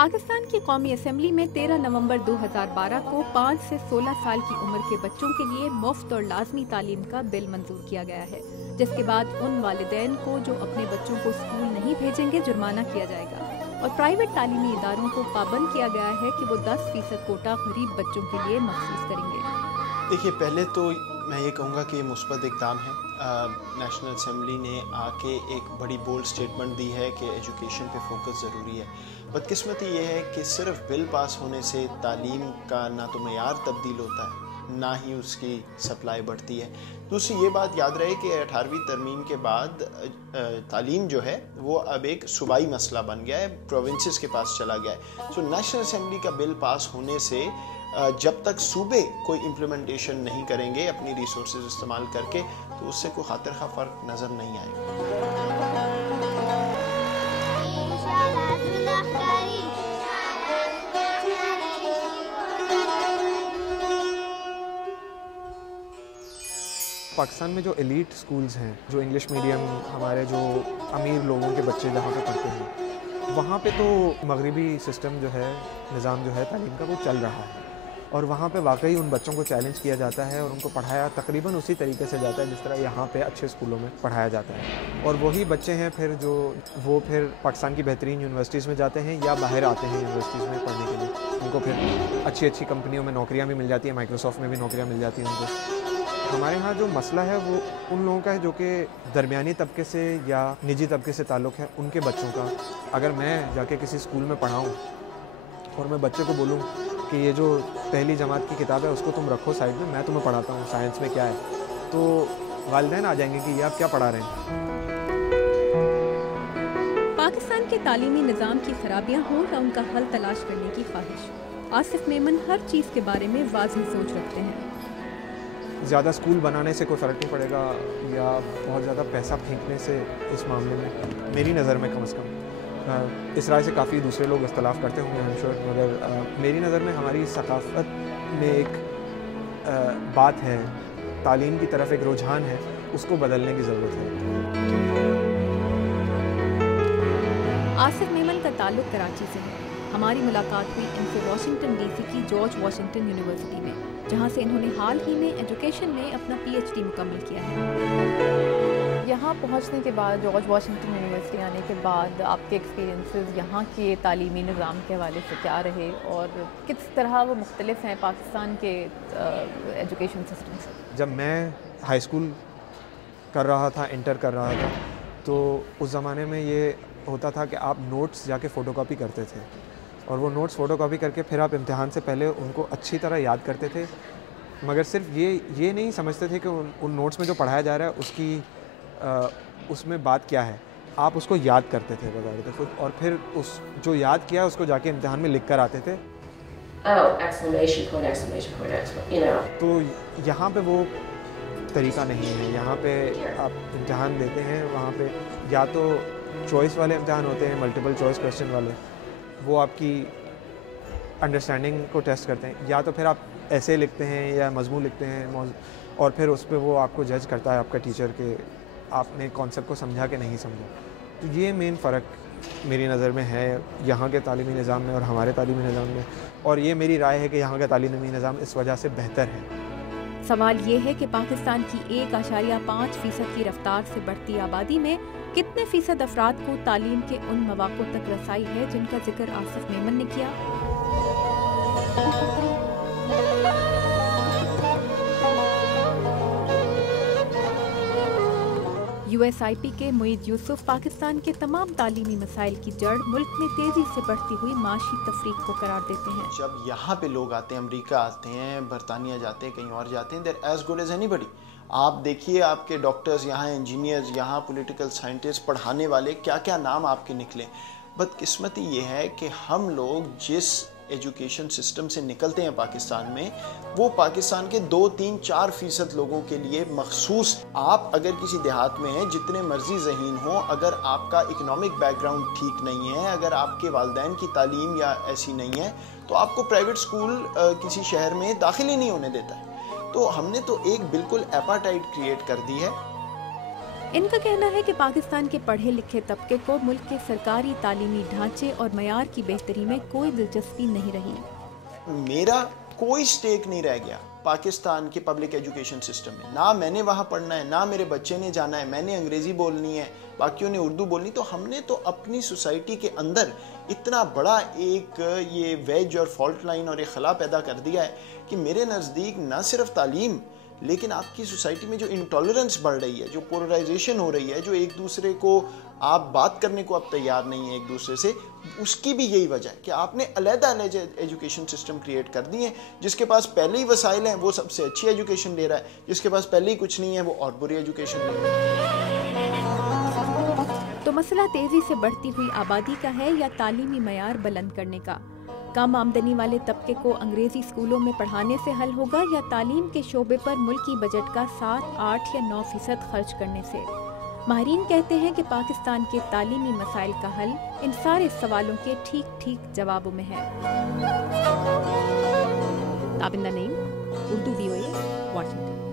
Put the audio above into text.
पाकिस्तान की कौमी असम्बली में 13 नवंबर 2012 को 5 से 16 साल की उम्र के बच्चों के लिए मुफ्त और लाजमी तालीम का बिल मंजूर किया गया है, जिसके बाद उन वालिदैन को जो अपने बच्चों को स्कूल नहीं भेजेंगे जुर्माना किया जाएगा और प्राइवेट तालीमी इदारों को पाबंद किया गया है कि वो 10% कोटा गरीब बच्चों के लिए मखसूस करेंगे। देखिए, पहले तो मैं ये कहूँगा कि ये मुस्बत इक़दाम है। नेशनल असम्बली ने आके एक बड़ी बोल्ड स्टेटमेंट दी है कि एजुकेशन पे फोकस ज़रूरी है। बदकिस्मती ये है कि सिर्फ बिल पास होने से तालीम का ना तो मयार तब्दील होता है, ना ही उसकी सप्लाई बढ़ती है। दूसरी ये बात याद रहे कि 18वीं तरमीम के बाद तालीम जो है वो अब एक सूबाई मसला बन गया है, प्रोविंसेस के पास चला गया है। सो नेशनल असम्बली का बिल पास होने से जब तक सूबे कोई इम्प्लीमेंटेशन नहीं करेंगे अपनी रिसोर्सेज इस्तेमाल करके, तो उससे कोई खातिर खा फ़र्क नज़र नहीं आएगा। पाकिस्तान में जो एलीट स्कूल्स हैं, जो इंग्लिश मीडियम, हमारे जो अमीर लोगों के बच्चे जहाँ पे पढ़ते हैं, वहाँ पे तो मगरिबी सिस्टम जो है, निज़ाम जो है तालीम का, वो चल रहा है और वहाँ पे वाकई उन बच्चों को चैलेंज किया जाता है और उनको पढ़ाया तकरीबन उसी तरीके से जाता है जिस तरह यहाँ पे अच्छे स्कूलों में पढ़ाया जाता है। और वही बच्चे हैं फिर जो फिर पाकिस्तान की बेहतरीन यूनिवर्सिटीज़ में जाते हैं या बाहर आते हैं यूनिवर्सिटीज़ में पढ़ने के लिए। उनको फिर अच्छी अच्छी कंपनियों में नौकरियाँ भी मिल जाती हैं, माइक्रोसॉफ्ट में भी नौकरियाँ मिल जाती हैं उनको। हमारे यहाँ जो मसला है वो उन लोगों का है जो कि दरमियानी तबके से या निजी तबके से ताल्लुक़ है, उनके बच्चों का। अगर मैं जाके किसी स्कूल में पढ़ाऊँ और मैं बच्चे को बोलूँ कि ये जो पहली जमात की किताब है उसको तुम रखो साइड में, मैं तुम्हें पढ़ाता हूँ साइंस में क्या है, तो वालिदैन आ जाएंगे कि ये आप क्या पढ़ा रहे हैं। पाकिस्तान के तालीमी निज़ाम की खराबियाँ हों या उनका हल तलाश करने की ख्वाहिश, आसिफ मेमन हर चीज़ के बारे में वाज़ेह सोच रखते हैं। ज़्यादा स्कूल बनाने से कोई फ़र्क नहीं पड़ेगा या बहुत ज़्यादा पैसा फेंकने से इस मामले में, मेरी नज़र में कम से कम। इस राय से काफ़ी दूसरे लोग इख्तलाफ करते होंगे हम श्योर, मगर मेरी नज़र में हमारी सकाफ़त में एक बात है, तालीम की तरफ एक रुझान है, उसको बदलने की ज़रूरत है। आसिफ मेमन का ताल्लुक़ कराची से है। हमारी मुलाकात हुई इनसे वाशिंगटन डीसी की जॉर्ज वाशिंगटन यूनिवर्सिटी में, जहाँ से इन्होंने हाल ही में एजुकेशन में अपना PhD मुकम्मल किया है। यहाँ पहुँचने के बाद, जॉर्ज वाशिंगटन यूनिवर्सिटी आने के बाद, आपके एक्सपीरियंसेस यहाँ के तालीमी निज़ाम के हवाले से क्या रहे और किस तरह वो मुख्तलिफ हैं पाकिस्तान के एजुकेशन सिस्टम से? जब मैं हाई स्कूल कर रहा था, इंटर कर रहा था, तो उस ज़माने में ये होता था कि आप नोट्स जाके फ़ोटोकॉपी करते थे और वो नोट्स फ़ोटोकॉपी करके फिर आप इम्तिहान से पहले उनको अच्छी तरह याद करते थे, मगर सिर्फ ये नहीं समझते थे कि उन नोट्स में जो पढ़ाया जा रहा है उसमें बात क्या है, आप उसको याद करते थे बजाते थे और फिर उस जो याद किया उसको जाके इम्तिहान में लिख कर आते थे। तो यहाँ पे वो तरीका नहीं है। यहाँ पे आप इम्तिहान देते हैं, वहाँ पे या तो चॉइस वाले इम्तिहान होते हैं, मल्टीपल चॉइस क्वेश्चन वाले, वो आपकी अंडरस्टैंडिंग को टेस्ट करते हैं, या तो फिर आप ऐसे लिखते हैं या मजमून लिखते हैं और फिर उस पर वो आपको जज करता है आपका टीचर के आपने कॉन्सेप्ट को समझा कि नहीं समझा। तो ये मेन फ़र्क मेरी नज़र में है यहाँ के तालीमी निज़ाम में और हमारे तालीमी निज़ाम में, और ये मेरी राय है कि यहाँ का तालीमी निज़ाम इस वजह से बेहतर है। सवाल ये है कि पाकिस्तान की 1.5% की रफ्तार से बढ़ती आबादी में कितने फ़ीसद अफराद को तालीम के उन मौक़ों तक रसाई है जिनका जिक्र आसिफ मेमन ने किया। USIP के मुईद यूसुफ पाकिस्तान के तमाम तालीमी मसाइल की जड़ मुल्क में तेज़ी से बढ़ती हुई माशी तफरीक को करार देते हैं। जब यहाँ पे लोग आते हैं, अमेरिका आते हैं, बरतानिया जाते हैं, कहीं और जाते हैं, they're as good as anybody. आप देखिए आपके डॉक्टर्स यहाँ, इंजीनियर्स यहाँ, पॉलिटिकल साइंटिस्ट, पढ़ाने वाले, क्या क्या नाम आपके निकले। बदकिस्मती ये है कि हम लोग जिस एजुकेशन सिस्टम से निकलते हैं पाकिस्तान में, वो पाकिस्तान के 2, 3, 4% लोगों के लिए मखसूस। आप अगर किसी देहात में हैं, जितने मर्जी ज़हीन हो, अगर आपका इकोनॉमिक बैकग्राउंड ठीक नहीं है, अगर आपके वालिदैन की तालीम या ऐसी नहीं है, तो आपको प्राइवेट स्कूल किसी शहर में दाखिल ही नहीं होने देता है। तो हमने तो एक बिल्कुल एपाटाइट क्रिएट कर दी है। इनका कहना है कि पाकिस्तान के पढ़े लिखे तबके को मुल्क के सरकारी तालीमी ढांचे और मयार की बेहतरी में कोई दिलचस्पी नहीं रही। मेरा कोई स्टेक नहीं रह गया पाकिस्तान के पब्लिक एजुकेशन सिस्टम में। ना मैंने वहाँ पढ़ना है, ना मेरे बच्चे ने जाना है, मैंने अंग्रेज़ी बोलनी है, बाकियों ने उर्दू बोलनी। तो हमने तो अपनी सोसाइटी के अंदर इतना बड़ा एक ये वेज और फॉल्ट लाइन और एक खला पैदा कर दिया है कि मेरे नज़दीक ना सिर्फ तालीम, लेकिन आपकी सोसाइटी में जो इंटॉलरेंस बढ़ रही है, जो पोलराइजेशन हो रही है, जो एक दूसरे को आप बात करने को अब तैयार नहीं है एक दूसरे से, उसकी भी यही वजह है कि आपने अलग-अलग एजुकेशन सिस्टम क्रिएट कर दिए हैं। जिसके पास पहले ही वसाइल हैं वो सबसे अच्छी एजुकेशन ले रहा है, जिसके पास पहले ही कुछ नहीं है वो और बुरी एजुकेशन ले रहा है। तो मसला तेजी से बढ़ती हुई आबादी का है या तालीमी मयार बुलंद करने का? कम आमदनी वाले तबके को अंग्रेजी स्कूलों में पढ़ाने से हल होगा या तालीम के शोबे पर मुल्की बजट का 7, 8 या 9% खर्च करने से? माहिरीन कहते हैं कि पाकिस्तान के तालीमी मसाइल का हल इन सारे सवालों के ठीक ठीक जवाबों में है। Tabinda Naeem, Urdu VOA, Washington.